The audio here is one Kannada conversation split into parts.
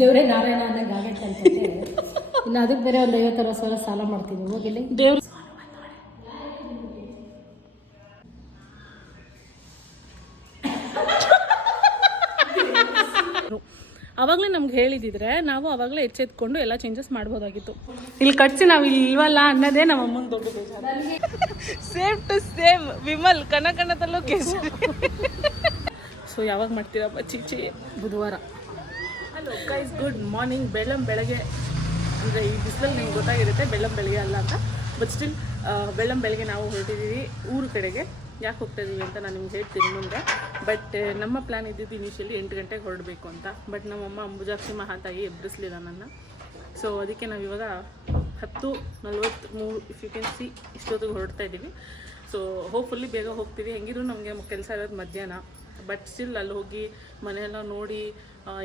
ದೇವರೇ ನಾರಾಯಣ ಅನ್ನಂಗೆ ಆಗೈತೆ ಅನ್ಸುತ್ತೆ ಇನ್ನು ಅದಕ್ಕೆ ಬೇರೆ ಒಂದು ಐವತ್ತು ಅರವತ್ತು ಸಾವಿರ ಸಾಲ ಮಾಡ್ತೀನಿ. ಹೋಗಿಲ್ಲಿ? ದೇವ್ರ ಅವಾಗಲೇ ನಮ್ಗೆ ಹೇಳಿದಿದ್ರೆ ನಾವು ಅವಾಗಲೇ ಎಚ್ಚೆತ್ಕೊಂಡು ಎಲ್ಲ ಚೇಂಜಸ್ ಮಾಡ್ಬೋದಾಗಿತ್ತು. ಇಲ್ಲಿ ಕಟ್ಸಿ ನಾವು ಇಲ್ವಲ್ಲ ಅನ್ನೋದೇ ನಮ್ಮ ಅಮ್ಮನ ದೊಡ್ಡ ಬೇಜಾರು. ಸೇಮ್ ಟು ಸೇಮ್ ವಿಮಲ್ ಕನ ಕಣದಲ್ಲೂ ಕೇಸರಿ ಸೊ ಯಾವಾಗ ಮಾಡ್ತೀರಪ್ಪ, ಚೀಚಿ? ಬುಧವಾರ. ಹಲೋ ಗೈಸ್ ಗುಡ್ ಮಾರ್ನಿಂಗ್ ಬೆಳ್ಳಂ ಬೆಳಗ್ಗೆ ಅಂದರೆ ಈ ಬಿಸಿಲಲ್ಲಿ ನಿಮ್ಗೆ ಗೊತ್ತಾಗಿರುತ್ತೆ ಬೆಳ್ಳಂ ಬೆಳಗ್ಗೆ ಅಲ್ಲ ಅಂತ. ಬಟ್ ಸ್ಟಿಲ್ ಬೆಳ್ಳಂ ಬೆಳಗ್ಗೆ ನಾವು ಹೊರಟಿದ್ದೀವಿ ಊರು ಕಡೆಗೆ. ಯಾಕೆ ಹೋಗ್ತಾ ಇದ್ದೀವಿ ಅಂತ ನಾನು ನಿಮ್ಗೆ ಹೇಳ್ತೀನಿ ಮುಂದೆ. ಬಟ್ ನಮ್ಮ ಪ್ಲ್ಯಾನ್ ಇದ್ದಿದ್ದು ಇನಿಷಿಯಲಿ ಎಂಟು ಗಂಟೆಗೆ ಹೊರಡಬೇಕು ಅಂತ. ಬಟ್ ನಮ್ಮಮ್ಮ ಅಂಬುಜಾಕ್ಷಿ ಮಹಾತಾಯಿ ಎಬ್ಬರಿಸಲಿಲ್ಲ ನನ್ನ. ಸೊ ಅದಕ್ಕೆ ನಾವು ಇವಾಗ ಹತ್ತು ನಲ್ವತ್ತು ಮೂರು ಇಫ್ ಯು ಕ್ಯಾನ್ ಸಿ ಇಷ್ಟೊತ್ತಿಗೆ ಹೊರಡ್ತಾ ಇದ್ದೀವಿ. ಸೊ ಹೋಪ್ಫುಲ್ಲಿ ಬೇಗ ಹೋಗ್ತೀವಿ. ಹೆಂಗಿದ್ರು ನಮಗೆ ಕೆಲಸ ಇರೋದು ಮಧ್ಯಾಹ್ನ. ಬಟ್ ಸ್ಟಿಲ್ ಅಲ್ಲಿ ಹೋಗಿ ಮನೆಯೆಲ್ಲ ನೋಡಿ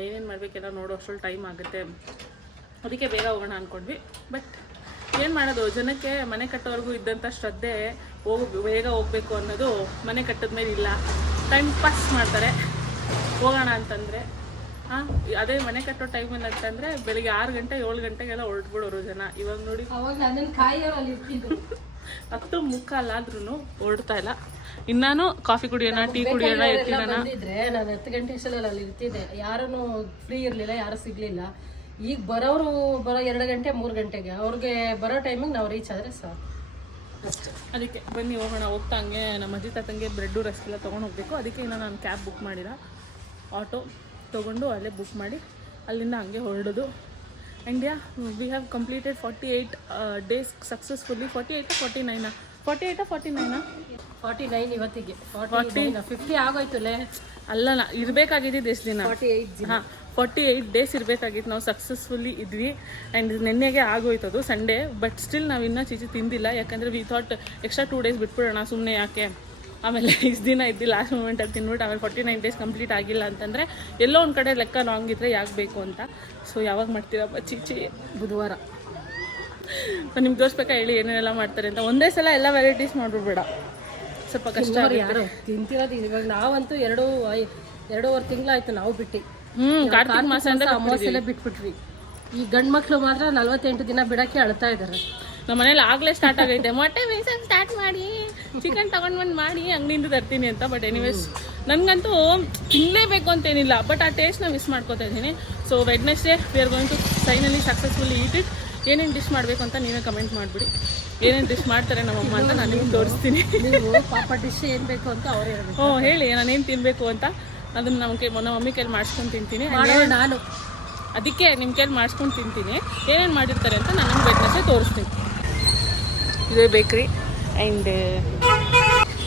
ಏನೇನು ಮಾಡಬೇಕೆಲ್ಲ ನೋಡೋ ಅಷ್ಟರಲ್ಲಿ ಟೈಮ್ ಆಗುತ್ತೆ. ಅದಕ್ಕೆ ಬೇಗ ಹೋಗೋಣ ಅಂದ್ಕೊಂಡ್ವಿ ಬಟ್ ಏನು ಮಾಡೋದು ಜನಕ್ಕೆ ಮನೆ ಕಟ್ಟೋವರೆಗೂ ಇದ್ದಂಥ ಶ್ರದ್ಧೆ ಹೋಗ ಬೇಗ ಹೋಗಬೇಕು ಅನ್ನೋದು ಮನೆ ಕಟ್ಟದ ಮೇಲೆ ಇಲ್ಲ. ಟೈಮ್ ಪಾಸ್ ಮಾಡ್ತಾರೆ. ಹೋಗೋಣ ಅಂತಂದರೆ ಹಾಂ ಅದೇ ಮನೆ ಕಟ್ಟೋ ಟೈಮ್ ಏನಂತಂದರೆ ಬೆಳಿಗ್ಗೆ ಆರು ಗಂಟೆ ಏಳು ಗಂಟೆಗೆಲ್ಲ ಹೊರಟ್ಬಿಡೋರು ಜನ. ಇವಾಗ ನೋಡಿ. ಹತ್ತು ಮುಕ್ಕಾಲಾದ್ರೂ ಹೊರಡ್ತಾ ಇಲ್ಲ. ಇನ್ನಾನು ಕಾಫಿ ಕುಡಿಯೋಣ ಟೀ ಕುಡಿಯೋಣ ಎಲ್ಲ ಎತ್ತಿರೋಣ ನಾನು ಹತ್ತು ಗಂಟೆ ಅಷ್ಟರಲ್ಲಿ ಅಲ್ಲಿ ಇರ್ತಿದ್ದೆ. ಯಾರೂ ಫ್ರೀ ಇರಲಿಲ್ಲ ಯಾರು ಸಿಗ್ಲಿಲ್ಲ. ಈಗ ಬರೋರು ಬರೋ ಎರಡು ಗಂಟೆ ಮೂರು ಗಂಟೆಗೆ. ಅವ್ರಿಗೆ ಬರೋ ಟೈಮಿಗೆ ನಾವು ರೀಚ್ ಆದರೆ ಸಾಕು. ಅದಕ್ಕೆ ಬನ್ನಿ ಹೋಗೋಣ. ಹೋಗ್ತಾ ಹಂಗೆ ನಮ್ಮ ಅಜ್ಜಿ ತಾತಂಗೆ ಬ್ರೆಡ್ಡು ರೆಸ್ಟ್ ಎಲ್ಲ ತೊಗೊಂಡು ಹೋಗಬೇಕು. ಅದಕ್ಕೆ ಇನ್ನು ನಾನು ಕ್ಯಾಬ್ ಬುಕ್ ಮಾಡಿಲ್ಲ. ಆಟೋ ತೊಗೊಂಡು ಅಲ್ಲೇ ಬುಕ್ ಮಾಡಿ ಅಲ್ಲಿಂದ ಹಂಗೆ ಹೊರಡೋದು. And yeah we have completed forty eight days successfully forty eight forty nine forty eight forty nine forty nine ಇವತ್ತಿಗೆ ಫಾರ್ಟಿ ಫಿಫ್ಟಿ ಆಗೋಯ್ತುಲೆ ಅಲ್ಲ ಇರಬೇಕಾಗಿದ್ದು ಎಷ್ಟು ದಿನ? ಫಾರ್ಟಿ ಏಯ್ಟ್ ಹಾಂ ಫಾರ್ಟಿ ಏಯ್ಟ್ ಡೇಸ್ ಇರಬೇಕಾಗಿತ್ತು. ನಾವು ಸಕ್ಸಸ್ಫುಲ್ಲಿ ಇದ್ವಿ. ಆ್ಯಂಡ್ ನೆನ್ನೆಗೆ ಆಗೋಯ್ತದು ಸಂಡೇ ಬಟ್ ಸ್ಟಿಲ್ ನಾವು ಇನ್ನೂ ಚೀಚಿ ತಿಂದಿಲ್ಲ. ಯಾಕಂದರೆ we thought extra two days ಬಿಟ್ಬಿಡೋಣ ಸುಮ್ಮನೆ ಯಾಕೆ? ಆಮೇಲೆ ಇಷ್ಟು ದಿನ ಇದ್ದು ಲಾಸ್ಟ್ ಮೂಮೆಂಟಲ್ಲಿ ತಿಂದ್ಬಿಟ್ಟು ಆಮೇಲೆ ಫಾರ್ಟಿ ನೈನ್ ಡೇಸ್ ಕಂಪ್ಲೀಟ್ ಆಗಿಲ್ಲ ಅಂತಂದರೆ ಎಲ್ಲೋ ಒಂದು ಕಡೆ ಲೆಕ್ಕ ಲಾಂಗ್ ಇದ್ದರೆ ಯಾಕೆ ಬೇಕು ಅಂತ. ಸೊ ಯಾವಾಗ ಮಾಡ್ತೀರಪ್ಪ ಚೀಚಿ? ಬುಧವಾರ. ನಿಮ್ಗೆ ತೋರಿಸ್ಬೇಕಾ ಹೇಳಿ ಏನೇನೆಲ್ಲ ಮಾಡ್ತಾರೆ ಅಂತ. ಒಂದೇ ಸಲ ಎಲ್ಲ ವೆರೈಟೀಸ್ ಮಾಡ್ಬಿಡ್ಬೇಡ ಸ್ವಲ್ಪ ಕಷ್ಟ ಯಾರು ತಿಂತಿರೋದು ಇವಾಗ ನಾವಂತೂ ಎರಡು ಎರಡೂವರೆ ತಿಂಗಳಾಯ್ತು ನಾವು ಬಿಟ್ಟು. ಹ್ಞೂ ಕಾರ್ತಿಕ ಮಾಸ ಅಮಾವಾಸ್ಯೆಲ್ಲ ಬಿಟ್ಬಿಟ್ವಿ. ಈ ಗಂಡು ಮಕ್ಳು ಮಾತ್ರ ನಲ್ವತ್ತೆಂಟು ದಿನ ಬಿಡಕ್ಕೆ ಅಳ್ತಾ ಇದ್ದಾರೆ ನಮ್ಮ ಮನೇಲಿ ಆಗ್ಲೇ ಸ್ಟಾರ್ಟ್ ಆಗೈತೆ. ಮೊಟ್ಟೆ ಬೇಯಿಸೋಕೆ ಸ್ಟಾರ್ಟ್ ಮಾಡಿ ಚಿಕನ್ ತಗೊಂಡ್ ಬಂದು ಮಾಡಿ ಅಂಗಡಿಯಿಂದ ತರ್ತೀನಿ ಅಂತ. ಬಟ್ ಎನಿವೇಸ್ ನನಗಂತೂ ತಿನ್ನಲೇಬೇಕು ಅಂತೇನಿಲ್ಲ. ಬಟ್ ಆ ಟೇಸ್ಟ್ನ ಮಿಸ್ ಮಾಡ್ಕೋತಾ ಇದ್ದೀನಿ. So Wednesday we are going to finally successful eat it ಏನೇನು ಡಿಶ್ ಮಾಡಬೇಕು ಅಂತ ನೀವೇ ಕಮೆಂಟ್ ಮಾಡಿಬಿಡಿ. ಏನೇನು ಡಿಶ್ ಮಾಡ್ತಾರೆ ನಮ್ಮಮ್ಮ ಅಂತ ನಾನು ನಿಮ್ಗೆ ತೋರಿಸ್ತೀನಿ. ಪಾಪ ಡಿಶ್ ಏನು ಬೇಕು ಅಂತ ಅವ್ರು ಹೇಳ್ಬೇಕು. ಹ್ಞೂ ಹೇಳಿ ನಾನೇನು ತಿನ್ನಬೇಕು ಅಂತ ಅದನ್ನು ನಮ್ಮ ಕೈ ನಮ್ಮ ಮಮ್ಮಿ ಕೈಲಿ ಮಾಡಿಸ್ಕೊಂಡು ತಿಂತೀನಿ. ನಾನು. ಅದಕ್ಕೆ ನಿಮ್ಮ ಕೈಲಿ ಮಾಡಿಸ್ಕೊಂಡು ತಿಂತೀನಿ. ಏನೇನು ಮಾಡಿರ್ತಾರೆ ಅಂತ ನಾನು ನಿಮ್ಗೆ ತೋರಿಸ್ತೀನಿ. ಇದೇ ಬೇಕ್ರಿ ಆ್ಯಂಡ್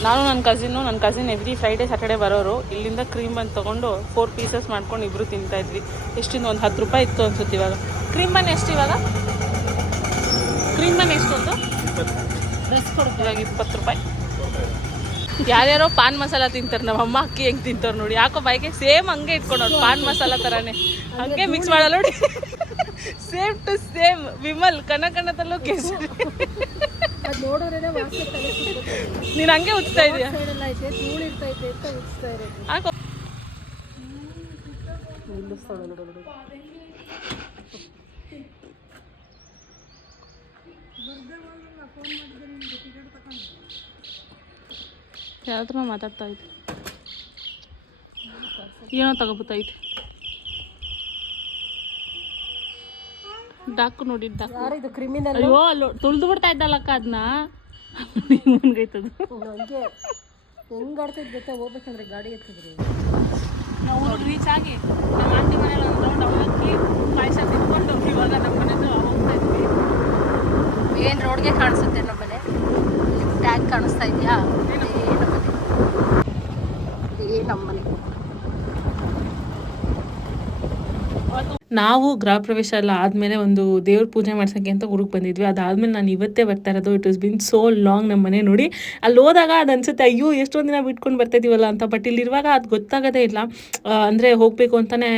ನಾನು ನನ್ನ ಕಸಿನ್ನು ನನ್ನ ಕಸಿನ್ ಎವ್ರಿ ಫ್ರೈಡೇ ಸ್ಯಾಟರ್ಡೇ ಬರೋರು. ಇಲ್ಲಿಂದ ಕ್ರೀಮ್ ಬಂದು ತೊಗೊಂಡು ಫೋರ್ ಪೀಸಸ್ ಮಾಡ್ಕೊಂಡು ಇಬ್ಬರು ತಿಂತಾಯಿದ್ವಿ ಎಷ್ಟಿಂದ ಒಂದು ಹತ್ತು ರೂಪಾಯಿ ಇತ್ತು ಅನ್ಸುತ್ತೆ ಇವಾಗ. ಕ್ರೀಮ್ ಬನ್ ಎಷ್ಟು ಇವಾಗ. ಕ್ರೀಮ್ ಬನ್ ಎಷ್ಟು ಒಂದು ಡ್ರೆಸ್ ಕೊಡು ಇವಾಗ ಇಪ್ಪತ್ತು ರೂಪಾಯಿ. ಯಾರ್ಯಾರೋ ಪಾನ್ ಮಸಾಲ ತಿಂತಾರೆ ನಮ್ಮ ಅಮ್ಮ ಅಕ್ಕಿ ಹೆಂಗೆ ತಿಂತಾರೆ ನೋಡಿ. ಯಾಕೋ ಬಾಯಿಗೆ ಸೇಮ್ ಹಂಗೆ ಇಟ್ಕೊಂಡವ್ರು ಪಾನ್ ಮಸಾಲ ಥರನೇ ಹಂಗೆ ಮಿಕ್ಸ್ ಮಾಡಲ್ಲ ನೋಡಿ. ಸೇಮ್ ಟು ಸೇಮ್ ವಿಮಲ್ ಕಣ ಕಣದಲ್ಲೂ ಕೇಸರಿ. ನೀನು ಹಂಗೆ ಉಚ್ತಾ ಇದೀಯ? ಹಾಕೋ. ಯಾವ್ದ್ರ ಮಾತಾಡ್ತಾ ಇದ್ದೆ. ಏನೋ ತಗೋಬತ್ತೈತೆ ಡಾಕು ನೋಡಿದ್ದ ಡಾಕು. ಯಾರಿದು ಕ್ರಿಮಿನಲ್? ಅಯ್ಯೋ ಅಲ್ಲೋ ತುಳ್ದು ಬಿಡ್ತಾ ಇದ್ದಲ್ಲಕ್ಕ ಅದನ್ನ ಮುನ್ಗೈತದು ಹಂಗೆ. ಹೆಂಗ್ ಆಡ್ತೈತೆ ಗೊತ್ತಾ? ಹೋಗ್ಬೇಕಂದ್ರೆ ಗಾಡಿ ಎತ್ತಿದ್ರಿ. ನಾವು ರೀಚ್ ಆಗಿ ನಮ್ಮ ಆಂಟಿ ಮನೇಲಿ ಒಂದು ರೌಂಡ್ ಅವಲಕ್ಕಿ ಪಾಯಸ ತಿಂದ್ಕೊಂಡು ಇವಾಗ ನಮ್ಮ ಮನೆದು ಹೋಗ್ತಾ ಇದ್ವಿ. ಮೇನ್ ರೋಡ್ಗೆ ಕಾಣಿಸುತ್ತೆ ನಮ್ಮನೆ ಟ್ಯಾಗ್ ಕಾಣಿಸ್ತಾ ಇದೆಯಾ? ಇದೇ ನಮ್ಮನೆ? ನಾವು ಗೃಹ ಪ್ರವೇಶ ಎಲ್ಲ ಆದಮೇಲೆ ಒಂದು ದೇವ್ರ ಪೂಜೆ ಮಾಡ್ಸೋಕ್ಕೆ ಅಂತ ಊರಿಗೆ ಬಂದಿದ್ವಿ. ಅದಾದ್ಮೇಲೆ ನಾನು ಇವತ್ತೇ ಬರ್ತಾ ಇರೋದು. It is been so long ನಮ್ಮ ಮನೆ ನೋಡಿ. ಅಲ್ಲಿ ಹೋದಾಗ ಅದು ಅನ್ಸುತ್ತೆ ಅಯ್ಯೋ ಎಷ್ಟೊಂದು ದಿನ ಬಿಟ್ಕೊಂಡು ಬರ್ತಾ ಇದೀವಲ್ಲ ಅಂತ. ಬಟ್ ಇಲ್ಲಿರುವಾಗ ಅದು ಗೊತ್ತಾಗೋದೇ ಇಲ್ಲ. ಅಂದರೆ ಹೋಗಬೇಕು ಅಂತಲೇ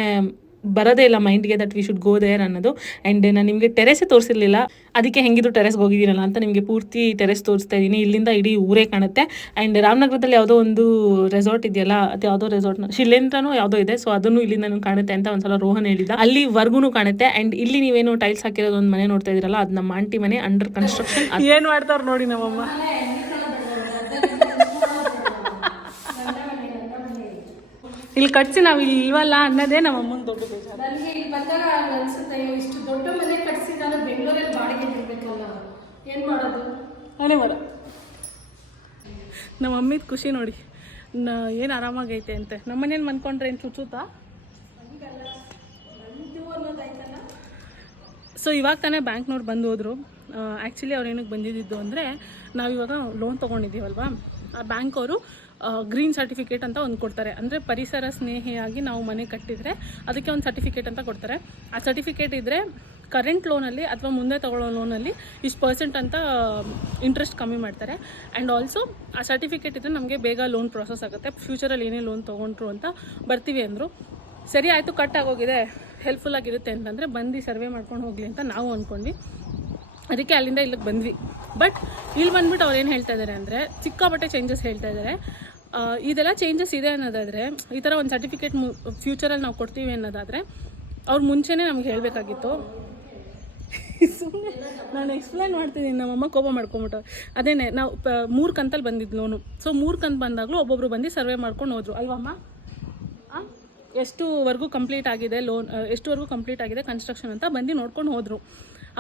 ಬರೋದೇ ಇಲ್ಲ ಮೈಂಡ್ಗೆ that we should go there ಅನ್ನೋದು. ಆ್ಯಂಡ್ ನಾನು ನಿಮಗೆ ಟೆರೆಸೇ ತೋರಿಸಿರ್ಲಿಲ್ಲ. ಅದಕ್ಕೆ ಹೆಂಗಿದ್ರು ಟೆರೆಸ್ಗೆ ಹೋಗಿದ್ದೀನಲ್ಲ ಅಂತ ನಿಮಗೆ ಪೂರ್ತಿ ಟೆರೆಸ್ ತೋರಿಸ್ತಾ ಇದ್ದೀನಿ. ಇಲ್ಲಿಂದ ಇಡೀ ಊರೇ ಕಾಣುತ್ತೆ. ಆ್ಯಂಡ್ ರಾಮನಗರದಲ್ಲಿ ಯಾವುದೋ ಒಂದು ರೆಸಾರ್ಟ್ ಇದೆಯಲ್ಲ, ಅದು ಯಾವುದೋ ರೆಸಾರ್ಟ್ನ ಶಿಲೇಂದ್ರನೂ ಯಾವುದೋ ಇದೆ. ಸೊ ಅದನ್ನು ಇಲ್ಲಿಂದ ಕಾಣುತ್ತೆ ಅಂತ ಒಂದ್ಸಲ ರೋಹನ್ ಹೇಳಿದ. ಅಲ್ಲಿವರೆಗೂ ಕಾಣುತ್ತೆ. ಆ್ಯಂಡ್ ಇಲ್ಲಿ ನೀವೇನು ಟೈಲ್ಸ್ ಹಾಕಿರೋದು ಒಂದು ಮನೆ ನೋಡ್ತಾ ಇದ್ದೀರಲ್ಲ ಅದು ನಮ್ಮ ಆಂಟಿ ಮನೆ ಅಂಡರ್ ಕನ್ಸ್ಟ್ರಕ್ಷನ್. ಏನು ಮಾಡ್ತಾರೆ ನೋಡಿ ನಮ್ಮಮ್ಮ. ಇಲ್ಲಿ ಕಟ್ಸಿ ನಾವು ಇಲ್ಲಿ ಇಲ್ವಲ್ಲ ಅನ್ನೋದೇ ನಮ್ಮ ಅಮ್ಮನ ದೊಡ್ಡ ಬೇಜಾರು ನನಗೆ ಇಲ್ಲಿ ಬಂದಾಗ ಅನ್ಸುತ್ತೆ ಅಯ್ಯೋ, ಇಷ್ಟು ದೊಡ್ಡ ಮನೆ ಕಟ್ಸಿ ನಾನು ಬೆಂಗಳೂರಲ್ಲಿ ಬಾಡಿಗೆ ಇರ್ಬೇಕಲ್ಲ ಏನು ಮಾಡೋದು? ಅನೇ ಮಾಡ. ನಮ್ಮ ಮಮ್ಮಿದ ಖುಷಿ ನೋಡಿ. ಏನು ಆರಾಮಾಗೈತೆ ಅಂತೆ. ನಮ್ಮ ಮನೇಲಿ ಮನ್ಕೊಂಡ್ರೆ ಏನು ಚುಚ್ಚುತ್ತಾ? ಸೊ ಇವಾಗ ತಾನೇ ಬ್ಯಾಂಕ್ನವ್ರು ಬಂದು ಹೋದರು. ಆ್ಯಕ್ಚುಲಿ ಅವ್ರು ಏನಕ್ಕೆ ಬಂದಿದ್ದು ಅಂದರೆ ನಾವಿವಾಗ ಲೋನ್ ತೊಗೊಂಡಿದ್ದೀವಲ್ವಾ? ಆ ಬ್ಯಾಂಕ್ ಅವರು ಗ್ರೀನ್ ಸರ್ಟಿಫಿಕೇಟ್ ಅಂತ ಒಂದು ಕೊಡ್ತಾರೆ. ಅಂದರೆ ಪರಿಸರ ಸ್ನೇಹಿಯಾಗಿ ನಾವು ಮನೆ ಕಟ್ಟಿದರೆ ಅದಕ್ಕೆ ಒಂದು ಸರ್ಟಿಫಿಕೇಟ್ ಅಂತ ಕೊಡ್ತಾರೆ. ಆ ಸರ್ಟಿಫಿಕೇಟ್ ಇದ್ದರೆ ಕರೆಂಟ್ ಲೋನಲ್ಲಿ ಅಥವಾ ಮುಂದೆ ತಗೊಳ್ಳೋ ಲೋನಲ್ಲಿ ಇಷ್ಟು ಪರ್ಸೆಂಟ್ ಅಂತ ಇಂಟ್ರೆಸ್ಟ್ ಕಮ್ಮಿ ಮಾಡ್ತಾರೆ. ಆ್ಯಂಡ್ ಆಲ್ಸೋ ಆ ಸರ್ಟಿಫಿಕೇಟ್ ಇದ್ದರೆ ನಮಗೆ ಬೇಗ ಲೋನ್ ಪ್ರೋಸೆಸ್ ಆಗುತ್ತೆ. ಫ್ಯೂಚರಲ್ಲಿ ಏನೇ ಲೋನ್ ತೊಗೊಂಡ್ರು ಅಂತ ಬರ್ತೀವಿ ಅಂದರು. ಸರಿ ಆಯಿತು ಕಟ್ ಆಗೋಗಿದೆ. ಹೆಲ್ಪ್ಫುಲ್ ಆಗಿರುತ್ತೆ ಅಂತಂದರೆ ಬಂದು ಸರ್ವೆ ಮಾಡ್ಕೊಂಡು ಹೋಗಲಿ ಅಂತ ನಾವು ಅಂದ್ಕೊಂಡ್ವಿ ಅದಕ್ಕೆ ಅಲ್ಲಿಂದ ಇಲ್ಲಿಗೆ ಬಂದ್ವಿ. ಬಟ್ ಇಲ್ಲಿ ಬಂದ್ಬಿಟ್ಟು ಅವ್ರು ಏನು ಹೇಳ್ತಾ ಇದ್ದಾರೆ ಅಂದರೆ ಸಿಕ್ಕಾಪಟ್ಟೆ ಚೇಂಜಸ್ ಹೇಳ್ತಾ ಇದ್ದಾರೆ ಇದೆಲ್ಲ ಚೇಂಜಸ್ ಇದೆ ಅನ್ನೋದಾದರೆ, ಈ ಥರ ಒಂದು ಸರ್ಟಿಫಿಕೇಟ್ ಮು ಫ್ಯೂಚರಲ್ಲಿ ನಾವು ಕೊಡ್ತೀವಿ ಅನ್ನೋದಾದರೆ, ಅವ್ರು ಮುಂಚೆನೇ ನಮ್ಗೆ ಹೇಳಬೇಕಾಗಿತ್ತು. ನಾನು ಎಕ್ಸ್ಪ್ಲೈನ್ ಮಾಡ್ತಿದ್ದೀನಿ ನಮ್ಮಮ್ಮ ಕೋಪ ಮಾಡ್ಕೊಂಬಿಟ್ಟು ಅದೇನೆ, ನಾವು ಪ, ಮೂರು ಕಂತಲ್ಲಿ ಬಂದಿದ್ದು ಲೋನು ಸೊ ಮೂರು ಕಂತು ಬಂದಾಗಲೂ ಒಬ್ಬೊಬ್ರು ಬಂದು ಸರ್ವೆ ಮಾಡ್ಕೊಂಡು ಹೋದ್ರು. ಅಲ್ವಮ್ಮ? ಎಷ್ಟುವರೆಗೂ ಕಂಪ್ಲೀಟ್ ಆಗಿದೆ ಲೋನ್ ಎಷ್ಟುವರೆಗೂ ಕಂಪ್ಲೀಟ್ ಆಗಿದೆ ಕನ್ಸ್ಟ್ರಕ್ಷನ್ ಅಂತ ಬಂದು ನೋಡ್ಕೊಂಡು ಹೋದರು.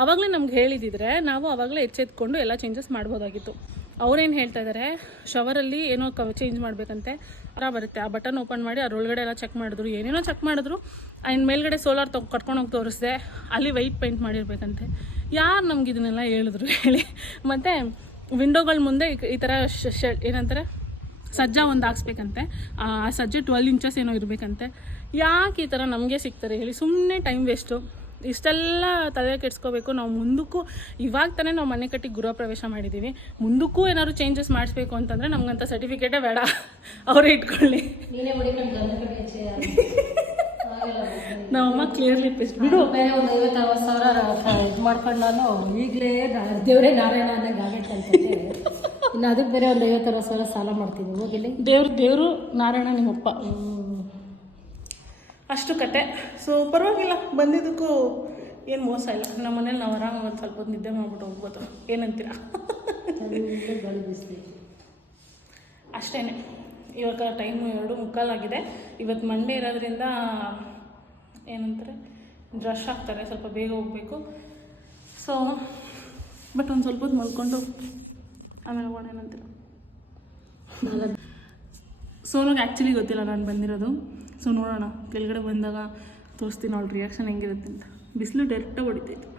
ಆವಾಗಲೇ ನಮ್ಗೆ ಹೇಳಿದಿದ್ರೆ, ನಾವು ಆವಾಗಲೇ ಎಚ್ಚೆತ್ಕೊಂಡು ಎಲ್ಲ ಚೇಂಜಸ್ ಮಾಡ್ಬೋದಾಗಿತ್ತು. ಅವ್ರೇನು ಹೇಳ್ತಾ ಇದ್ದಾರೆ ಶವರಲ್ಲಿ ಏನೋ ಕ ಚೇಂಜ್ ಮಾಡಬೇಕಂತೆ ಅರ ಬರುತ್ತೆ. ಆ ಬಟನ್ ಓಪನ್ ಮಾಡಿ ಅದ್ರೊಳಗಡೆ ಎಲ್ಲ ಚೆಕ್ ಮಾಡಿದ್ರು. ಏನೇನೋ ಚೆಕ್ ಮಾಡಿದ್ರು. ಆ್ಯಂಡ್ ಮೇಲ್ಗಡೆ ಸೋಲಾರ್ ತೊಗೊ ಕಟ್ಕೊಂಡು ಹೋಗಿ ತೋರಿಸ್ದೆ. ಅಲ್ಲಿ ವೈಟ್ ಪೇಂಟ್ ಮಾಡಿರ್ಬೇಕಂತೆ. ಯಾರು ನಮ್ಗೆ ಇದನ್ನೆಲ್ಲ ಹೇಳಿದ್ರು ಹೇಳಿ. ಮತ್ತು ವಿಂಡೋಗಳ ಮುಂದೆ ಈ- ಥರ ಏನಂತಾರೆ? ಸಜ್ಜ ಒಂದು ಹಾಕ್ಸ್ಬೇಕಂತೆ. ಆ ಸಜ್ಜೆ ಟ್ವೆಲ್ ಇಂಚಸ್ ಏನೋ ಇರಬೇಕಂತೆ. ಯಾಕೆ ಈ ಥರ ನಮಗೆ ಸಿಗ್ತಾರೆ ಹೇಳಿ. ಸುಮ್ಮನೆ ಟೈಮ್ ವೇಸ್ಟು ಇಷ್ಟೆಲ್ಲ ತಲೆ ಕೆಡ್ಸ್ಕೋಬೇಕು. ನಾವು ಮುಂದಕ್ಕೂ ಇವಾಗ ತಾನೇ ನಾವು ಮನೆ ಕಟ್ಟಿ ಗೃಹ ಪ್ರವೇಶ ಮಾಡಿದ್ದೀವಿ ಮುಂದಕ್ಕೂ ಏನಾದ್ರು ಚೇಂಜಸ್ ಮಾಡಿಸ್ಬೇಕು ಅಂತಂದರೆ ನಮ್ಗಂತ ಸರ್ಟಿಫಿಕೇಟೇ ಬೇಡ. ಅವರೇ ಇಟ್ಕೊಳ್ಳಿ. ನಮ್ಮಮ್ಮ ಕ್ಲಿಯರ್ಲಿ ಪೇಸ್ಟ್ ಬಿಡು. ಬೇರೆ ಒಂದು ಐವತ್ತು ಅರವತ್ತು ಸಾವಿರ ಇದು ಮಾಡ್ಕೊಂಡು ನಾನು ಈಗಲೇ ದೇವರೇ ನಾರಾಯಣ ಅನ್ನಂಗೆ ಆಗೈತೆ ಅಂತ ಇನ್ನು ಅದಕ್ಕೆ ಬೇರೆ ಒಂದು ಐವತ್ತು ಅರವತ್ತು ಸಾವಿರ ಸಾಲ ಮಾಡ್ತೀನಿ. ಹೋಗಿಲ್ಲಿ. ದೇವ್ರು ದೇವರು ನಾರಾಯಣ ನಿಮ್ಮಪ್ಪ. ಅಷ್ಟು ಕತೆ ಸೊ ಪರವಾಗಿಲ್ಲ. ಬಂದಿದ್ದಕ್ಕೂ ಏನು ಮೋಸ ಇಲ್ಲ. ನಮ್ಮ ಮನೇಲಿ ನಾವು ಆರಾಮಾಗಿ ಒಂದು ಸ್ವಲ್ಪ ನಿದ್ದೆ ಮಾಡ್ಬಿಟ್ಟು ಹೋಗ್ಬೋದು. ಏನಂತೀರಾ? ಅಷ್ಟೇ ಇವಾಗ ಟೈಮು ಎರಡು ಮುಕ್ಕಾಲಾಗಿದೆ ಇವತ್ತು ಮಂಡೇ ಇರೋದ್ರಿಂದ ಏನಂತಾರೆ? ರಶ್ ಆಗ್ತಾರೆ. ಸ್ವಲ್ಪ ಬೇಗ ಹೋಗಬೇಕು. ಸೊ ಬಟ್ ಒಂದು ಸ್ವಲ್ಪ ಹೊತ್ತು ಮಲ್ಕೊಂಡು ಆಮೇಲೆ ಹೋಗೋಣ ಏನಂತೀರ? ಸೋನುಗೆ ಆ್ಯಕ್ಚುಲಿ ಗೊತ್ತಿಲ್ಲ ನಾನು ಬಂದಿರೋದು. ಸೊ ನೋಡೋಣ. ಕೆಳಗಡೆ ಬಂದಾಗ ತೋರಿಸ್ತೀನಿ ಅವಳು ರಿಯಾಕ್ಷನ್ ಹೆಂಗಿರುತ್ತೆ ಅಂತ. ಬಿಸಿಲು ಡೈರೆಕ್ಟಾಗಿ ಹೊಡಿತೈತೆ.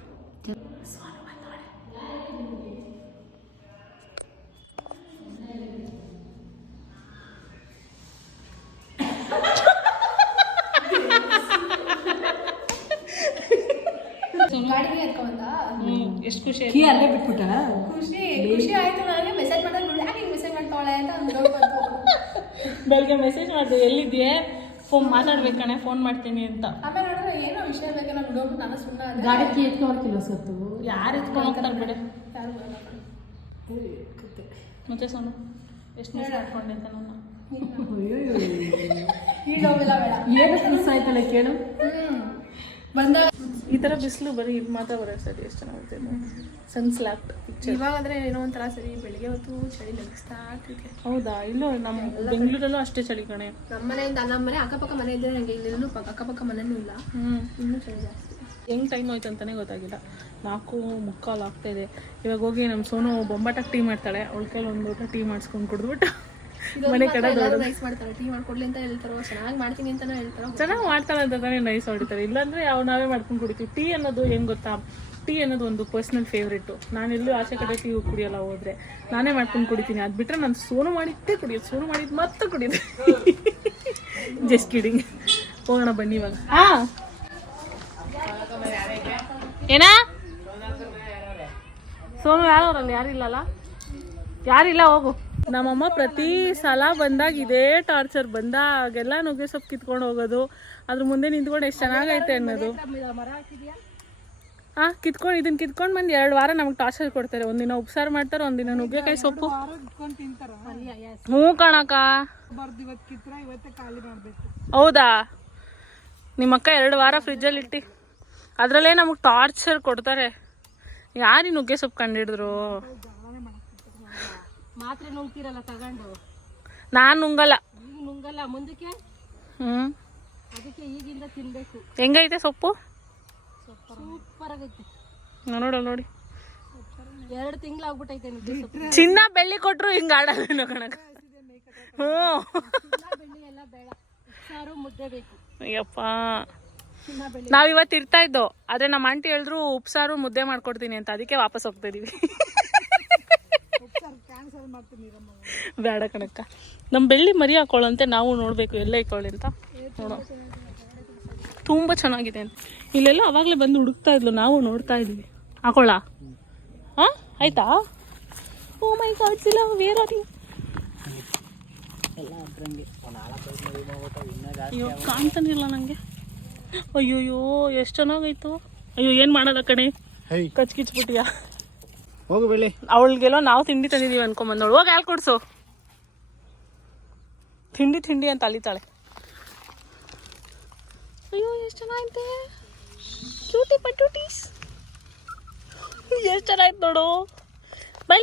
ಎಷ್ಟು ಖುಷಿ ಕೀ ಅಲ್ಲೇ ಬಿಟ್ಬಿಟ್ಟ ಖುಷಿ ಖುಷಿ ಆಯ್ತು ನಾನೇ ಮೆಸೇಜ್ ಮಾಡಿದ್ರೆ ನೋಡಿ ಯಾಕೆ ಮೆಸೇಜ್ ಮಾಡ್ತಾಳೆ? ಅಂತ ಬೆಳಗ್ಗೆ ಮೆಸೇಜ್ ಮಾಡಿದೆ ಎಲ್ಲಿದ್ಯೆ? ಫೋನ್ ಮಾತಾಡ್ಬೇಕು ಕಣೆ ಫೋನ್ ಮಾಡ್ತೀನಿ ಅಂತ. ಆಮೇಲೆ ನೋಡಿದ್ರೆ ಏನೋ ವಿಷಯ ಬೇಕು ನಮ್ಗೆ ಡೌಟ್ ನಾನು ಸುಮ್ಮನೆ ಅದೇ. ಗಾಡಿ ಕೀ ಎತ್ಕೊಂಡ್ಕಿಲ್ಲ ಸತ್ತು? ಯಾರು ಎತ್ಕೊಂಡು ಹೋಗ್ತಾರೆ ಬಿಡು. ಯಾರು ಬರಲ್ಲ ಕಣೆ. ಮತ್ತೆ ಸೋನು ಎಷ್ಟು ಮಿಸ್ ಮಾಡ್ಕೊಂಡೈತೆ ನಾನು. ಈಗ ಅವೆಲ್ಲ ಬೇಡ. ಏನು ಮಿಸ್ ಆಯ್ತಲ್ಲ ಕೇಳು. ಹ್ಮ್. ಬಂದಾಗ ಈ ಥರ ಬಿಸಿಲು ಬರೀ ಇದು ಮಾತ್ರ ಬರೋ ಸರಿ ಎಷ್ಟು ಚೆನ್ನಾಗುತ್ತೆ ಸನ್ ಸ್ಲ್ಯಾಪ್ ಇವಾಗ ಇವಾಗಾದ್ರೆ ಏನೋ ಒಂಥರ ಸರಿ ಬೆಳಿಗ್ಗೆ ಹೊತ್ತು ಚಳಿ ಲಗಿಸ್ತಾ ಆಗ್ತಿದೆ ಹೌದಾ? ಇಲ್ಲೋ ನಮ್ಮ ಬೆಂಗಳೂರಲ್ಲೂ ಅಷ್ಟೇ ಚಳಿ ಕಣೆ. ನಮ್ಮ ಮನೆಯಿಂದ ನಮ್ಮ ಮನೆ ಅಕ್ಕಪಕ್ಕ ಮನೆ ಇದ್ರೆ ನಂಗೆ ಇಲ್ಲೆಲ್ಲೂ ಪಕ್ಕ ಅಕ್ಕಪಕ್ಕ ಮನೆನೂ ಇಲ್ಲ. ಇನ್ನೂ ಚಳಿ ಜಾಸ್ತಿ. ಹೆಂಗೆ ಟೈಮ್ ಹೋಯ್ತು ಅಂತಾನೆ ಗೊತ್ತಾಗಿಲ್ಲ. ನಾಲ್ಕು ಮುಕ್ಕಾಲು ಆಗ್ತಾ ಇದೆ. ಇವಾಗ ಹೋಗಿ ನಮ್ಮ ಸೋನು ಬೊಂಬಾಟಾಗಿ ಟೀ ಮಾಡ್ತಾಳೆ. ಅವಳ ಕೈಲಿ ಒಂದು ಊಟ ಟೀ ಮಾಡಿಸ್ಕೊಂಡು ಕುಡಿದ್ಬಿಟ್ಟು. ಮನೆ ಕಡೆ ರೈಸ್ ಮಾಡ್ತಾರೆ. ಟೀ ಮಾಡ್ಕೊಡ್ಲಿ ಅಂತ ಹೇಳ್ತಾರೋ ಚೆನ್ನಾಗಿ ಮಾಡ್ತೀನಿ ಅಂತಾನೆ ಹೇಳ್ತಾರೋ? ಚೆನ್ನಾಗಿ ಮಾಡ್ತಾಳೆ ಅಂತ ತಾನೇ ನೈಸ್ ಹೊಡಿತಾರೆ. ಇಲ್ಲಾಂದ್ರೆ ಯಾವ ನಾವೇ ಮಾಡ್ಕೊಂಡು ಕುಡಿತೀವಿ. ಟೀ ಅನ್ನೋದು ಹೆಂಗ್ ಗೊತ್ತಾ? ಟೀ ಅನ್ನೋದು ಒಂದು ಪರ್ಸ್ನಲ್ ಫೇವ್ರೇಟು ನಾನು ಎಲ್ಲೂ ಆಚೆ ಕಡೆ ಟೀ ಕುಡಿಯಲ್ಲ ಹೋದ್ರೆ. ನಾನೇ ಮಾಡ್ಕೊಂಡು ಕುಡಿತೀನಿ. ಅದ್ ಬಿಟ್ರೆ ನಾನು ಸೋನು ಮಾಡಿದ್ದೇ ಕುಡಿಯೋದು. ಸೋನು ಮಾಡಿದ್ ಮತ್ತೆ ಕುಡಿಯೋದು. ಜಸ್ಟ್ ಕಿಡಿಂಗ್ ಹೋಗೋಣ ಬನ್ನಿ ಇವಾಗ. ಹಾ. ಏನಾ? ಸೋನು ಯಾರವ್ರಲ್ಲ? ಯಾರಿಲ್ಲಲ್ಲ? ಯಾರಿಲ್ಲ ಹೋಗು. ನಮ್ಮಮ್ಮ ಪ್ರತಿ ಸಲ ಬಂದಾಗ ಇದೇ ಟಾರ್ಚರ್ ಬಂದಾಗೆಲ್ಲ ನುಗ್ಗೆ ಸೊಪ್ಪು ಕಿತ್ಕೊಂಡು ಹೋಗೋದು. ಅದ್ರ ಮುಂದೆ ನಿಂತ್ಕೊಂಡು ಎಷ್ಟು ಚೆನ್ನಾಗೈತೆ ಅನ್ನೋದು. ಹಾ ಆ, ಕಿತ್ಕೊಂಡು ಇದನ್ನ ಕಿತ್ಕೊಂಡು ಬಂದು ಎರಡು ವಾರ ನಮ್ಗೆ ಟಾರ್ಚರ್ ಕೊಡ್ತಾರೆ. ಒಂದಿನ ಉಪ್ಸಾರು ಮಾಡ್ತಾರೆ ಒಂದಿನ ನುಗ್ಗೆಕಾಯಿ ಸೊಪ್ಪು. ಹ್ಞೂ ಕಣಕ ಹೌದಾ? ನಿಮ್ಮಕ್ಕ ಎರಡು ವಾರ ಫ್ರಿಜ್ಜಲ್ಲಿ ಇಟ್ಟು. ಅದರಲ್ಲೇ ನಮಗೆ ಟಾರ್ಚರ್ ಕೊಡ್ತಾರೆ. ಯಾರು ನುಗ್ಗೆ ಸೊಪ್ಪು ಕಂಡಿಡಿದ್ರು? ಮಾತ್ರೆ ನುಂಗ್ತಿರಲ್ಲ ತಗೊಂಡು? ನಾನು ನುಂಗಲ್ಲ. ಈಗ ನುಂಗಲ್ಲ ಮುಂದಕ್ಕೆ? ಅದಕ್ಕೆ ಈಗಿಂದ ತಿನ್ಬೇಕು. ಹೆಂಗೈತೆ ಸೊಪ್ಪು? ಸೂಪರ್ ಆಗೈತೆ. ನೋಡು ನೋಡಿ ಎರಡು ತಿಂಗಳು ಆಗ್ಬಿಟ್ಟೈತೆ ಸೊಪ್ಪು. ಚಿನ್ನ ಬೆಳ್ಳಿ ಕೊಟ್ರು ಹಿಂಗ ಆಡಲ್ಲ ಕಣಕ ಹ್ಞೂ. ಚಿನ್ನ ಬೆಳ್ಳಿ ಎಲ್ಲ ಬೇಡ. ಸಾರು ಮುದ್ದೆ ಬೇಕು. ಅಯ್ಯಪ್ಪ. ಚಿನ್ನ ಬೆಳ್ಳಿ. ನಾವ್ ಇವತ್ತು ಇರ್ತಾ ಇದ್ದೋ ಆದ್ರೆ ನಮ್ಮ ಆಂಟಿ ಹೇಳಿದ್ರು ಉಪ್ಸಾರು ಮುದ್ದೆ ಮಾಡ್ಕೊಡ್ತೀನಿ ಅಂತ. ಅದಕ್ಕೆ ವಾಪಸ್ ಹೋಗ್ತಾ ಇದೀವಿ. ಬೇಡ ಕಣಕ್ಕ. ನಮ್ಮ ಬೆಳ್ಳಿ ಮರಿ ಹಾಕೊಳ್ಳಂತೆ ನಾವು ನೋಡಬೇಕು ಎಲ್ಲ ಇಕ್ಕೊಳ್ಳಿ ಅಂತ. ನೋಡೋ. ತುಂಬಾ ಚೆನ್ನಾಗಿದೆ ಅಂತ. ಇಲ್ಲೆಲ್ಲ ಅವಾಗ್ಲೇ ಬಂದು ಹುಡುಕ್ತಾ ಇದ್ಲು ನಾವು ನೋಡ್ತಾ ಇದ್ವಿ. ಹಾಕೊಳ್ಳ ಹಾಂ? ಆಯ್ತಾ? ಓ ಮೈ ಗಾಡ್ ಸಿಲ ವೇರ್ ಆರ್ ಯು ಅಯ್ಯೋ ಕಾಣ್ತಾನೆ ಇಲ್ಲ ನನಗೆ ಅಯ್ಯೋಯ್ಯೋ ಎಷ್ಟು ಚೆನ್ನಾಗೈತು. ಅಯ್ಯೋ ಏನು ಮಾಡಲ್ಲ ಕಣೆ? ಕಚ್ ಕಚ್ಕಿಚ್ಬಿಟ್ಟಿಯಾ ಹೋಗು ಬೆಳಿ ಅವಳಿಗೆಲ್ಲೋ ನಾವು ತಿಂಡಿ ತಂದಿದೀವಿ ಅನ್ಕೊಂಬಂದವಳು. ಹೋಗಿ ಹಾಲು ಕೊಡ್ಸು. ತಿಂಡಿ ತಿಂಡಿ ಅಂತ ಅಲಿತಾಳೆ ಅಯ್ಯೋ, ಎಷ್ಟು ಚೆನ್ನಾಗಿದೆ ಕ್ಯೂಟಿ ಪಟೂಟೀಸ್ ಎಷ್ಟು ಚೆನ್ನಾಯ್ತು ನೋಡು. ಬೈ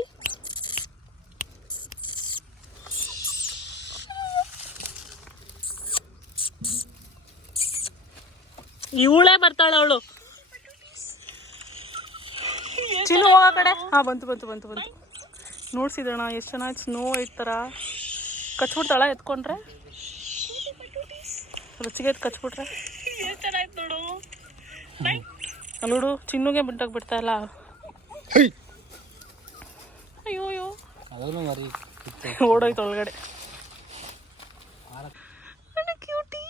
ಇವಳೇ ಬರ್ತಾಳೆ ಅವಳು. ಚಿನ್ನು ಹೋಗ ಕಡೆ. ಹಾ ಬಂತು ಬಂತು ಬಂತು ಬಂತು. ನೋಡ್ಸಿದಣ ಎಷ್ಟು ಚೆನ್ನಾಗಿ ಸ್ನೋ ಇತ್ತರ ಕಚ್ಬಿಡ್ತಾಳ ಎತ್ಕೊಂಡ್ರೆ? ರುಚಿಗೆ ಕಚ್ಬಿಟ್ರೆ? ನೋಡು ನೋಡು ಚಿನ್ನುಗೆ ಬಿಟ್ಟಾಗ ಬಿಡ್ತಾ ಇಲ್ಲ ಅಯ್ಯೋ ಅಯ್ಯೋ ಮರಿ. ಓಡೋಯ್ತು ಒಳಗಡೆ ಕ್ಯೂಟಿ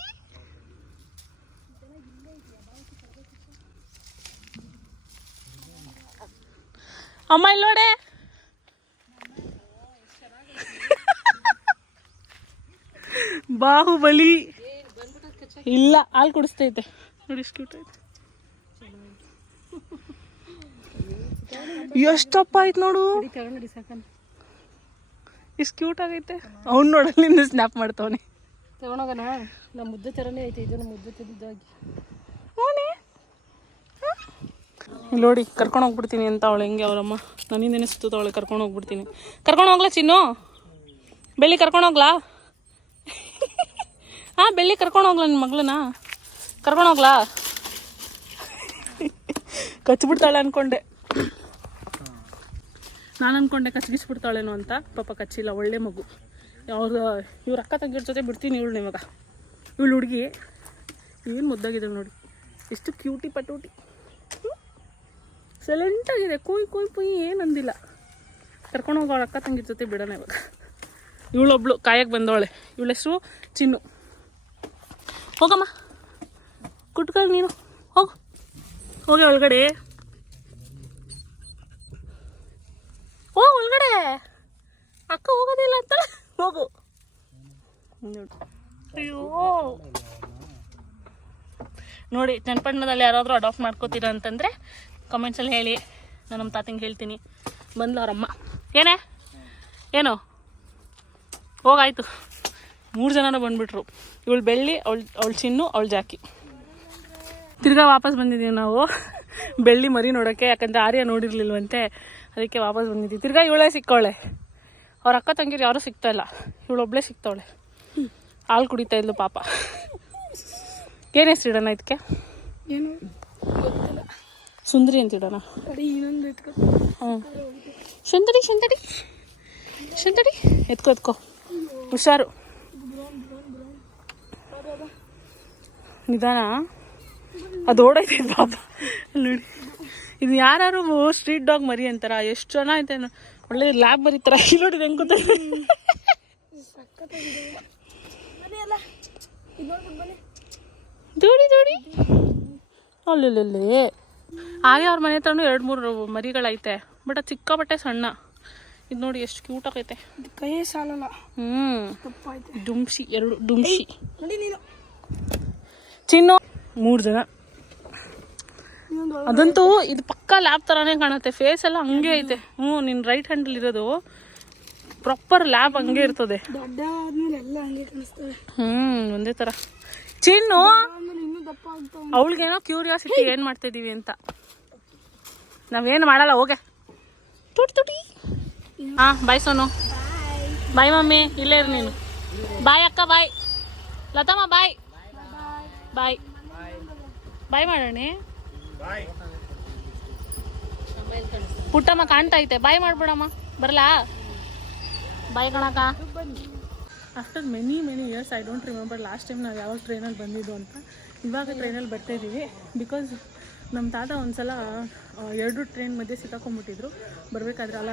ಅಮ್ಮ ಇಲ್ಲಿ ನೋಡೆ. ಬಾಹುಬಲಿ. ಇಲ್ಲ ಹಾಲು ಕುಡಿಸ್ತೈತೆ. ನೋಡಿ ಸ್ಕ್ಯೂಟ್ ಐತೆ ಎಷ್ಟಪ್ಪ ಆಯ್ತು ನೋಡು. ಇಷ್ಟು ಕ್ಯೂಟ್ ಆಗೈತೆ. ಅವ್ನು ನೋಡಲ್ಲಿ ಸ್ನ್ಯಾಪ್ ಮಾಡ್ತಾವನೆ. ತಗೊಂಡೋಗೋಣ ನಮ್ಮ ಮುದ್ದೆ ಥರನೇ ಐತೆ ಇದನ್ನು ಮುದ್ದೆ ತಿಂದಿದ್ದಾಗಿ. ಇಲ್ಲಿ ನೋಡಿ, ಕರ್ಕೊಂಡು ಹೋಗ್ಬಿಡ್ತೀನಿ ಅಂತ ಅವಳು ಹೆಂಗೆ ಅವರಮ್ಮ ನನ್ನಿಂದನೇ ಸುತ್ತವಳೆ ಕರ್ಕೊಂಡು ಹೋಗ್ಬಿಡ್ತೀನಿ. ಕರ್ಕೊಂಡು ಹೋಗ್ಲಾ ಚಿನ್ನು? ಬೆಳ್ಳಿ ಕರ್ಕೊಂಡು ಹೋಗ್ಲಾ? ಹಾಂ, ಬೆಳ್ಳಿ ಕರ್ಕೊಂಡು ಹೋಗ್ಲಾ ನಿನ್ನ ಮಗಳನ್ನ? ಕರ್ಕೊಂಡು ಹೋಗ್ಲಾ? ಕಚ್ಬಿಡ್ತಾಳೆ ಅನ್ಕೊಂಡೆ. ನಾನು ಅನ್ಕೊಂಡೆ ಕಚ್ಗಿಸ್ಬಿಡ್ತಾಳೇನೋ ಅಂತ. ಪಾಪ ಕಚ್ಚಿಲ್ಲ, ಒಳ್ಳೆ ಮಗು. ಅವ್ರ, ಇವ್ರ ಅಕ್ಕ ತಂಗಿರ ಜೊತೆ ಬಿಡ್ತೀನಿ ಇವಳು ಇವಾಗ. ಇವಳು ಹುಡುಗಿ. ಏನು ಮುದ್ದಾಗಿದ್ದಾಳೆ ನೋಡಿ. ಎಷ್ಟು ಕ್ಯೂಟಿ ಪಟೂಟಿ. ಸೈಲೆಂಟ್ ಆಗಿದೆ. ಕುಯ್ ಕುಯ್ ಕುಯ್ ಏನಂದಿಲ್ಲ. ಕರ್ಕೊಂಡು ಹೋಗೋಳು ಅಕ್ಕ ತಂಗಿ ಜೊತೆ ಬಿಡೋಣ ಇವಾಗ. ಇವಳೊಬ್ಳು ಕಾಯಕ್ಕೆ ಬಂದವಳೆ. ಇವಳ ಹೆಸರು ಚಿನ್ನು. ಹೋಗಮ್ಮ. ಕುಟ್ಕಾಗ ನೀನು. ಹೋಗು. ಹೋಗಿ ಒಳಗಡೆ. ಹೋಗು ಒಳಗಡೆ. ಅಕ್ಕ ಹೋಗೋದಿಲ್ಲ ಅಂತ. ಹೋಗು. ಅಯ್ಯೋ. ನೋಡಿ ಚನ್ನಪಟ್ಟಣದಲ್ಲಿ ಯಾರಾದರೂ ಅಡಾಪ್ಟ್ ಮಾಡ್ಕೋತೀರ ಅಂತಂದರೆ ಕಮೆಂಟ್ಸಲ್ಲಿ ಹೇಳಿ. ನಾನು ನಮ್ಮ ತಾತಂಗೆ ಹೇಳ್ತೀನಿ. ಬಂದ್ಲು ಅವರಮ್ಮ ಏನೇ? ಏನು? ಹೋಗಾಯ್ತು. ಮೂರು ಜನನೂ ಬಂದ್ಬಿಟ್ರು. ಇವಳು ಬೆಳ್ಳಿ, ಅವಳು ಅವಳು ಚಿನ್ನು, ಅವಳು ಜಾಕಿ. ತಿರ್ಗಾ ವಾಪಸ್ ಬಂದಿದ್ದೀವಿ ನಾವು. ಬೆಳ್ಳಿ ಮರಿ ನೋಡೋಕ್ಕೆ ಯಾಕಂದರೆ ಆರ್ಯ ನೋಡಿರಲಿಲ್ವಂತೆ. ಅದಕ್ಕೆ ವಾಪಸ್ ಬಂದಿದ್ದೀವಿ ತಿರ್ಗಾ ಇವಳೇ ಸಿಕ್ಕವಳೆ ಅವ್ರ ಅಕ್ಕ ತಂಗಿರು ಯಾರೂ ಸಿಗ್ತಾ ಇಲ್ಲ. ಇವಳೊಬ್ಳೇ ಸಿಗ್ತಾವಳೆ. ಹಾಲು ಕುಡಿತಾ ಇದ್ಲು ಪಾಪ. ಏನು ಇದಕ್ಕೆ ಏನು? ಇದಕ್ಕೆ ಸುಂದರಿ ಅಂತ ಇಡೋಣ. ಹಾಂ ಸುಂದರಿ ಸುಂದರಿ ಸುಂದರಿ ಎತ್ಕೋ ಎತ್ಕೋ. ಹುಷಾರು. ನಿಧಾನ. ಅದು ಓಡೈತೆ ಪಾಪ. ನೋಡಿ. ಇದು ಯಾರು ಸ್ಟ್ರೀಟ್ ಡಾಗ್ ಮರಿ ಅಂತಾರ. ಎಷ್ಟು ಜನ ಐತೆ ಒಳ್ಳೆ ಲ್ಯಾಬ್ ಮರಿತಾರ ಇಲ್ಲಿ ನೋಡಿ ಹೆಂಗೆ ಗೊತ್ತ ದೂಡಿ ದೂಡಿ. ಅಲ್ಲಲ್ಲಿ ಹಾಗೆ ಅವ್ರ ಮನೆ ಹತ್ರನೂ ಎರಡು ಮೂರು ಮರಿಗಳೈತೆ ಬಟ್ ಅದು ಸಿಕ್ಕಾಪಟ್ಟೆ ಸಣ್ಣ. ಇದು ನೋಡಿ ಎಷ್ಟು ಕ್ಯೂಟ್ ಆಗೈತೆ. ಕೈಯೇ ಸಾಲಲ್ಲ. ಹ್ಞೂ ಡುಮ್ಸಿ ಎರಡು ಡುಮ್ಸಿ ಚಿನ್ನು ಮೂರು ಜನ. ಅದಂತೂ ಇದು ಪಕ್ಕ ಲ್ಯಾಬ್ ತರಾನೇ ಕಾಣುತ್ತೆ. ಫೇಸ್ ಎಲ್ಲ ಹಂಗೆ ಐತೆ. ಹ್ಞೂ ನಿನ್ ರೈಟ್ ಹ್ಯಾಂಡಲ್ ಇರೋದು. ಪ್ರಾಪರ್ ಲ್ಯಾಬ್ ಹಂಗೆ ಇರ್ತದೆ. ಹ್ಞೂ ಒಂದೇ ಥರ ಚಿನ್ನು ದಪ್ಪ ಏನೋ ಅವಳಿಗೇನೋ ಕ್ಯೂರಿಯಾಸಿಟಿ ಏನು ಮಾಡ್ತಿದ್ದೀವಿ ಅಂತ. ನಾವೇನು ಮಾಡಲ್ಲ ಹೋಗೆ. ತುಟಿ ತುಟಿ. ಹಾಂ ಬಾಯ್ ಸೋನು. ಬಾಯ್ ಮಮ್ಮಿ ಇಲ್ಲೇ ಇರು ನೀನು. ಬಾಯ್ ಅಕ್ಕ ಬಾಯ್ ಲತಮ್ಮ ಬಾಯ್ ಬಾಯ್ ಬಾಯ್ ಮಾಡೋಣ? ಪುಟ್ಟಮ್ಮ ಕಾಣ್ತಾ ಐತೆ ಬಾಯ್ ಮಾಡ್ಬಿಡಮ್ಮ. ಬರಲಾ? Bye ಕಣಕ್ಕ. After many many years I don't remember last time ನಾವು ಯಾವಾಗ ಟ್ರೈನಲ್ಲಿ ಬಂದಿದ್ದು ಅಂತ. ಇವಾಗ ಟ್ರೈನಲ್ಲಿ ಬರ್ತಾ ಇದ್ದೀವಿ. ಬಿಕಾಸ್ ನಮ್ಮ ತಾತ ಒಂದು ಸಲ ಎರಡು ಟ್ರೈನ್ ಮಧ್ಯೆ ಸಿಕ್ಕಾಕೊಂಡ್ಬಿಟ್ಟಿದ್ರು. ಬರಬೇಕಾದ್ರೆ ಅಲ್ಲ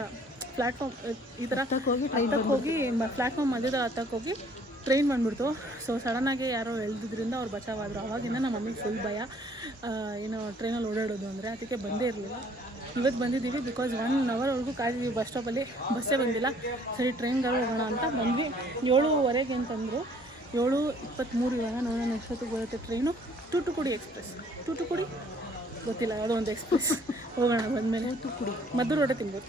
ಪ್ಲ್ಯಾಟ್ಫಾರ್ಮ್ ಈ ಥರ ಹೋಗಿ ಹತ್ತಕ್ಕೆ ಹೋಗಿ ಪ್ಲ್ಯಾಟ್ಫಾರ್ಮ್ ಮಧ್ಯದಲ್ಲಿ ಹತ್ತಕ್ಕೆ ಹೋಗಿ ಟ್ರೈನ್ ಬಂದ್ಬಿಡ್ತು. ಸೊ ಸಡನ್ನಾಗಿ ಯಾರೋ ಎಳ್ದಿದ್ರಿಂದ ಅವ್ರು ಬಚಾವಾದರು. ಅವಾಗಿಂದ ನಮ್ಮ ಮಮ್ಮಿಗೆ ಫುಲ್ ಭಯ. ಏನು ಟ್ರೈನಲ್ಲಿ ಓಡಾಡೋದು ಅಂದರೆ ಅದಕ್ಕೆ ಬಂದೇ ಇರಲಿಲ್ಲ. ಇವತ್ತು ಬಂದಿದ್ದೀವಿ ಬಿಕಾಸ್ ಒನ್ ಅವರ್ವರೆಗೂ ಕಾದಿದ್ದೀವಿ ಬಸ್ ಸ್ಟಾಪಲ್ಲಿ ಬಸ್ಸೇ ಬಂದಿಲ್ಲ. ಸರಿ ಟ್ರೈನ್ಗಳು ಹೋಗೋಣ ಅಂತ ಬಂದ್ವಿ. ಏಳುವರೆಗೆ ಅಂತಂದರು. ಏಳು ಇಪ್ಪತ್ತ್ಮೂರು ಇವಾಗ ನೋಡೋಣ ಎಷ್ಟೊತ್ತಿಗೆ ಬರುತ್ತೆ ಟ್ರೈನು ತೂಟುಕುಡಿ ಎಕ್ಸ್ಪ್ರೆಸ್ ತೂಟುಕುಡಿ ಗೊತ್ತಿಲ್ಲ ಯಾವುದೋ ಒಂದು ಎಕ್ಸ್ಪ್ರೆಸ್ ಹೋಗೋಣ ಬಂದಮೇಲೆ ತುಕ್ಕುಡಿ ಮದ್ದೂರು ತಿನ್ಬೋದು.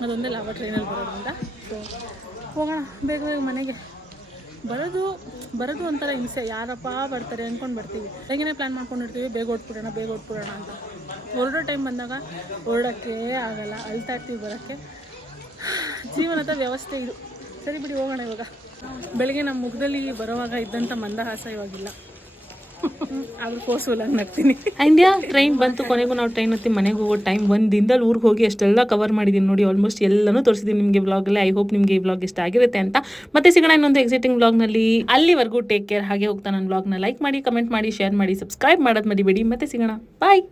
ಅದೊಂದೇ ಲಾಭ ಟ್ರೈನಲ್ಲಿ ಬರೋದ್ರಿಂದ. ಸೊ ಹೋಗೋಣ, ಬೇಗ ಬೇಗ ಮನೆಗೆ. ಬರೋದು ಬರೋದು ಒಂಥರ ಹಿಂಸೆ. ಯಾರಪ್ಪ ಬರ್ತಾರೆ ಅಂದ್ಕೊಂಡು ಬರ್ತೀವಿ. ಹೇಗೇನೆ ಪ್ಲ್ಯಾನ್ ಮಾಡ್ಕೊಂಡಿರ್ತೀವಿ, ಬೇಗ ಓಡ್ಬಿಡೋಣ ಬೇಗ ಓಡ್ಬಿಡೋಣ ಅಂತ. ಹೊರಡೋ ಟೈಮ್ ಬಂದಾಗ ಹೊರಡೋಕ್ಕೆ ಆಗಲ್ಲ. ಅಳ್ತಾ ಇರ್ತೀವಿ ಬರೋಕ್ಕೆ. ಜೀವನದ ವ್ಯವಸ್ಥೆ ಇದು. ಸರಿ ಬಿಡಿ, ಹೋಗೋಣ ಇವಾಗ. ಬೆಳಗ್ಗೆ ನಮ್ಮ ಮುಖದಲ್ಲಿ ಬರುವಾಗ ಇದ್ದಂಥ ಮಂದಹಾಸ ಇವಾಗಿಲ್ಲ. ಆದ್ರೂ ಫೋರ್ಸ್ಫುಲ್ ಆಗಿ ನಗ್ತೀನಿ. ಇಂಡಿಯಾ ಟ್ರೈನ್ ಬಂತು, ಕೊನೆಗೂ ನಾವು ಟ್ರೈನ್ ಹತ್ತಿ ಮನೆಗೆ ಹೋಗೋ ಟೈಮ್ ಒಂದು ದಿನದಲ್ಲಿ ಊರಿಗೆ ಹೋಗಿ ಅಷ್ಟೆಲ್ಲ ಕವರ್ ಮಾಡಿದ್ದೀನಿ ನೋಡಿ ಆಲ್ಮೋಸ್ಟ್ ಎಲ್ಲನೂ ತೋರಿಸಿದ್ದೀನಿ ನಿಮಗೆ ಬ್ಲಾಗಲ್ಲಿ ಐ ಹೋಪ್ ನಿಮಗೆ ಈ ಬ್ಲಾಗ್ ಇಷ್ಟ ಆಗಿರುತ್ತೆ ಅಂತ. ಮತ್ತೆ ಸಿಗೋಣ ಇನ್ನೊಂದು ಎಕ್ಸಿಟಿಂಗ್ ವ್ಲಾಗ್ನಲ್ಲಿ ಅಲ್ಲಿವರೆಗೂ ಟೇಕ್ ಕೇರ್ ಹಾಗೆ ಹೋಗ್ತಾ ನನ್ನ ವ್ಲಾಗ್ನ ಲೈಕ್ ಮಾಡಿ ಕಮೆಂಟ್ ಮಾಡಿ ಶೇರ್ ಮಾಡಿ ಸಬ್ಸ್ಕ್ರೈಬ್ ಮಾಡೋದು ಮರಿಬೇಡಿ. ಮತ್ತೆ ಸಿಗೋಣ. ಬಾಯ್